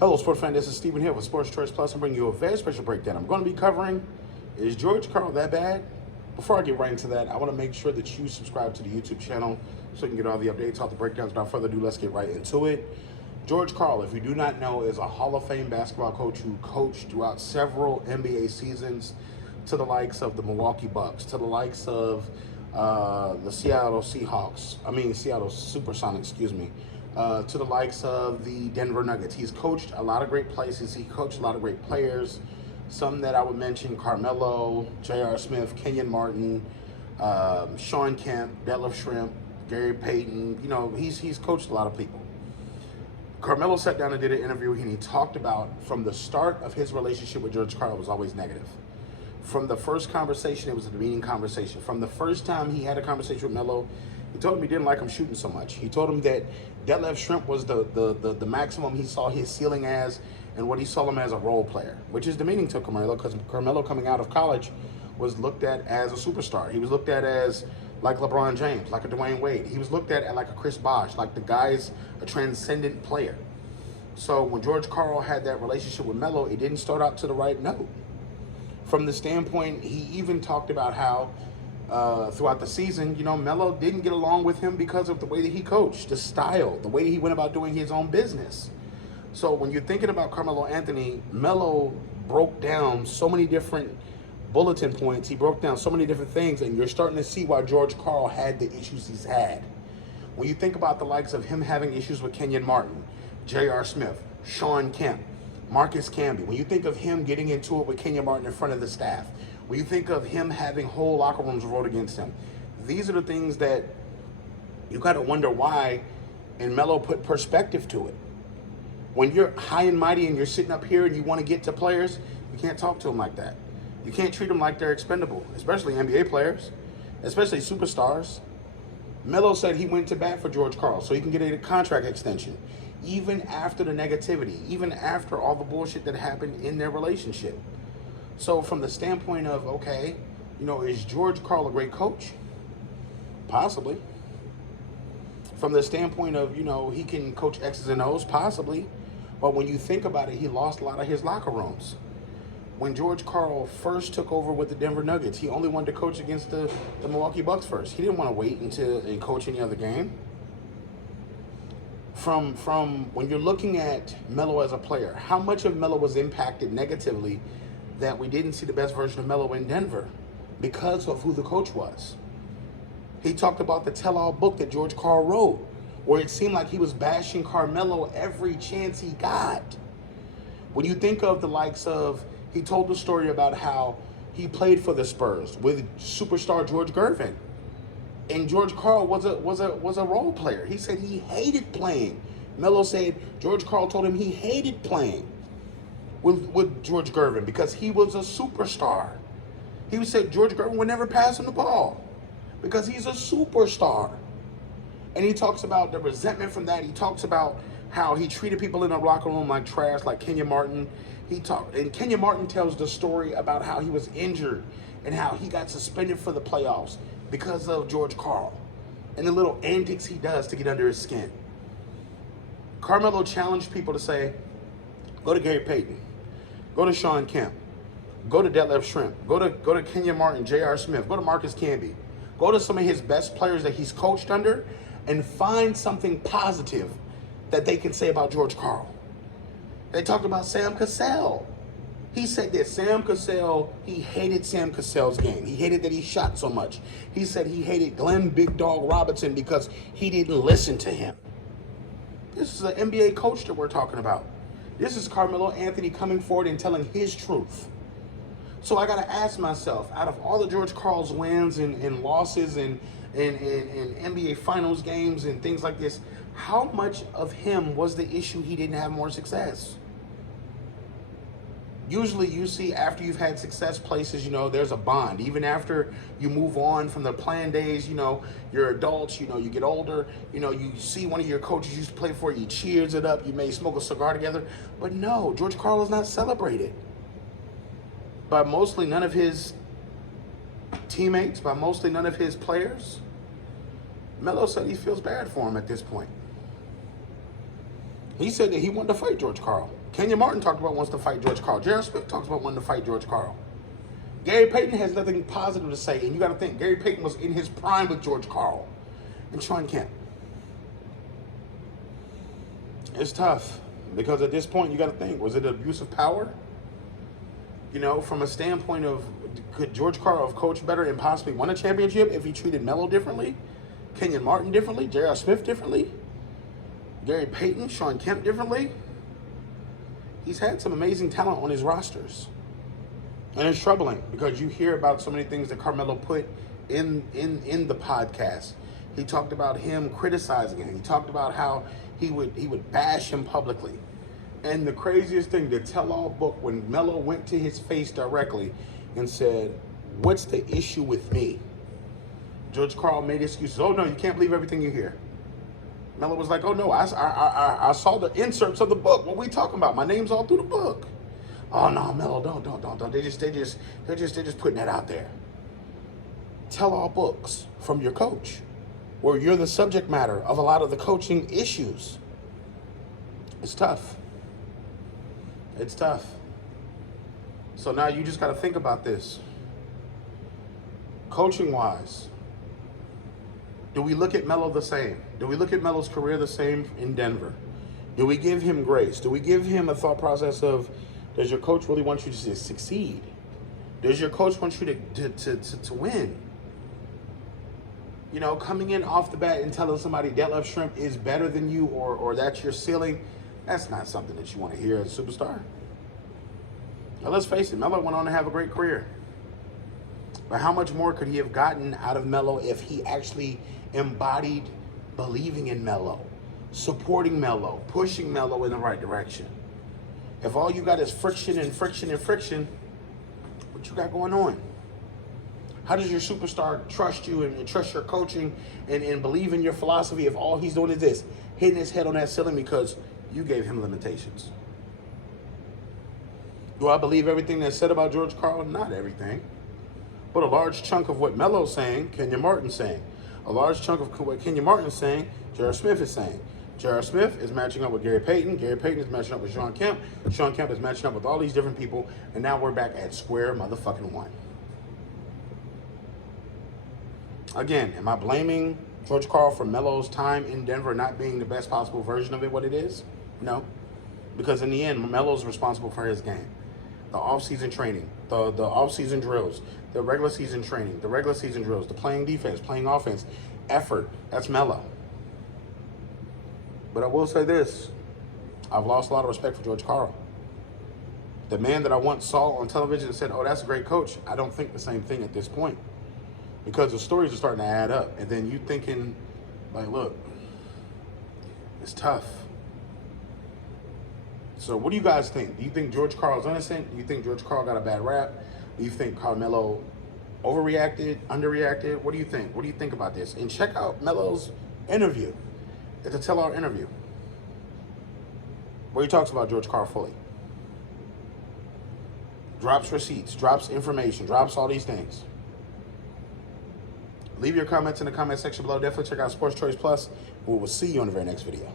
Hello, sports fan. This is Stephen here with Sports Choice Plus. I'm bringing you a very special breakdown. I'm going to be covering, is George Karl that bad? Before I get right into that, I want to make sure that you subscribe to the YouTube channel so you can get all the updates, all the breakdowns. Without further ado, let's get right into it. George Karl, if you do not know, is a Hall of Fame basketball coach who coached throughout several NBA seasons to the likes of the Milwaukee Bucks, to the likes of the Seattle Supersonics, to the likes of the Denver Nuggets. He's coached a lot of great places. He coached a lot of great players. Some that I would mention: Carmelo, J.R. Smith, Kenyon Martin, Shawn Kemp, Detlef Schrempf, Gary Payton. You know, he's coached a lot of people. Carmelo sat down and did an interview, and he talked about from the start of his relationship with George Karl was always negative. From the first conversation, it was a demeaning conversation. From the first time he had a conversation with Melo, he told him he didn't like him shooting so much. He told him that Detlef Schrempf was the maximum he saw his ceiling as, and what he saw him as a role player, which is demeaning to Carmelo, because Carmelo, coming out of college, was looked at as a superstar. He was looked at as like LeBron James, like a Dwayne Wade. He was looked at like a Chris Bosh, like the guy's a transcendent player. So when George Karl had that relationship with Melo, it didn't start out to the right note. From the standpoint, he even talked about how throughout the season, you know, Melo didn't get along with him because of the way that he coached, the style, the way he went about doing his own business. So when you're thinking about Carmelo Anthony, Melo broke down so many different bulletin points. He broke down so many different things, and you're starting to see why George Karl had the issues he's had. When you think about the likes of him having issues with Kenyon Martin, J.R. Smith, Shawn Kemp, Marcus Camby, when you think of him getting into it with Kenyon Martin in front of the staff, when you think of him having whole locker rooms vote against him, these are the things that you got to wonder why, and Melo put perspective to it. When you're high and mighty and you're sitting up here and you want to get to players, you can't talk to them like that. You can't treat them like they're expendable, especially NBA players, especially superstars. Melo said he went to bat for George Karl so he can get a contract extension, even after the negativity, even after all the bullshit that happened in their relationship. So from the standpoint of, okay, you know, is George Karl a great coach? Possibly. From the standpoint of, you know, he can coach X's and O's? Possibly. But when you think about it, he lost a lot of his locker rooms. When George Karl first took over with the Denver Nuggets, he only wanted to coach against the Milwaukee Bucks first. He didn't want to wait and coach any other game. From when you're looking at Melo as a player, how much of Melo was impacted negatively that we didn't see the best version of Melo in Denver because of who the coach was? He talked about the tell-all book that George Karl wrote, where it seemed like he was bashing Carmelo every chance he got. When you think of the likes of, he told the story about how he played for the Spurs with superstar George Gervin, and George Karl was a role player. He said he hated playing. Melo said George Karl told him he hated playing with George Gervin because he was a superstar. He said George Gervin would never pass him the ball because he's a superstar. And he talks about the resentment from that. He talks about how he treated people in the locker room like trash, like Kenyon Martin. And Kenyon Martin tells the story about how he was injured and how he got suspended for the playoffs because of George Karl and the little antics he does to get under his skin. Carmelo challenged people to say, go to Gary Payton, go to Shawn Kemp, go to Detlef Schrempf, go to Kenyon Martin, J.R. Smith, go to Marcus Camby, go to some of his best players that he's coached under and find something positive that they can say about George Karl. They talked about Sam Cassell. He said that Sam Cassell, he hated Sam Cassell's game. He hated that he shot so much. He said he hated Glenn Big Dog Robinson because he didn't listen to him. This is an NBA coach that we're talking about. This is Carmelo Anthony coming forward and telling his truth. So I got to ask myself, out of all the George Karl's wins and losses and NBA Finals games and things like this, how much of him was the issue he didn't have more success? Usually you see after you've had success places, you know, there's a bond. Even after you move on from the playing days, you know, you're adults, you know, you get older, you know, you see one of your coaches you used to play for, you cheers it up, you may smoke a cigar together. But no, George Karl is not celebrated by mostly none of his teammates, by mostly none of his players. Melo said he feels bad for him at this point. He said that he wanted to fight George Karl. Kenyon Martin talked about wants to fight George Karl. J.R. Smith talks about wanting to fight George Karl. Gary Payton has nothing positive to say, and you got to think, Gary Payton was in his prime with George Karl and Sean Kemp. It's tough, because at this point, you got to think, was it abuse of power? You know, from a standpoint of, could George Karl have coached better and possibly won a championship if he treated Melo differently, Kenyon Martin differently, J.R. Smith differently, Gary Payton, Sean Kemp differently? He's had some amazing talent on his rosters. And it's troubling, because you hear about so many things that Carmelo put in the podcast. He talked about him criticizing him. He talked about how he would bash him publicly. And the craziest thing, the tell-all book, when Melo went to his face directly and said, "What's the issue with me?" George Karl made excuses. "Oh no, you can't believe everything you hear." Melo was like, "Oh no, I saw the inserts of the book. What we talking about? My name's all through the book." "Oh no, Melo, don't. They're just putting that out there." Tell all books from your coach, where you're the subject matter of a lot of the coaching issues. It's tough. It's tough. So now you just got to think about this. Coaching wise, do we look at Melo the same? Do we look at Melo's career the same in Denver? Do we give him grace? Do we give him a thought process of, does your coach really want you to succeed? Does your coach want you to win? You know, coming in off the bat and telling somebody deadlift shrimp is better than you, or that's your ceiling, that's not something that you want to hear as a superstar. Now let's face it, Melo went on to have a great career. But how much more could he have gotten out of Melo if he actually embodied believing in Melo, supporting Melo, pushing Melo in the right direction? If all you got is friction and friction and friction, what you got going on? How does your superstar trust you and trust your coaching and believe in your philosophy if all he's doing is this, hitting his head on that ceiling because you gave him limitations? Do I believe everything that's said about George Karl? Not everything. But a large chunk of what Melo's saying, Kenyon Martin's saying. A large chunk of what Kenyon Martin's saying, J.R. Smith is saying. J.R. Smith is matching up with Gary Payton. Gary Payton is matching up with Sean Kemp. Sean Kemp is matching up with all these different people. And now we're back at square motherfucking one. Again, am I blaming George Karl for Melo's time in Denver not being the best possible version of it, what it is? No. Because in the end, Melo's responsible for his game. The off-season training, the off-season drills, the regular season training, the regular season drills, the playing defense, playing offense, effort, that's Melo. But I will say this, I've lost a lot of respect for George Karl. The man that I once saw on television and said, "Oh, that's a great coach," I don't think the same thing at this point. Because the stories are starting to add up. And then you thinking, like, look, it's tough. So what do you guys think? Do you think George Karl's innocent? Do you think George Karl got a bad rap? Do you think Carmelo overreacted, underreacted? What do you think? What do you think about this? And check out Melo's interview. It's a tell-all interview where he talks about George Karl fully. Drops receipts, drops information, drops all these things. Leave your comments in the comment section below. Definitely check out Sports Choice Plus. We will see you in the very next video.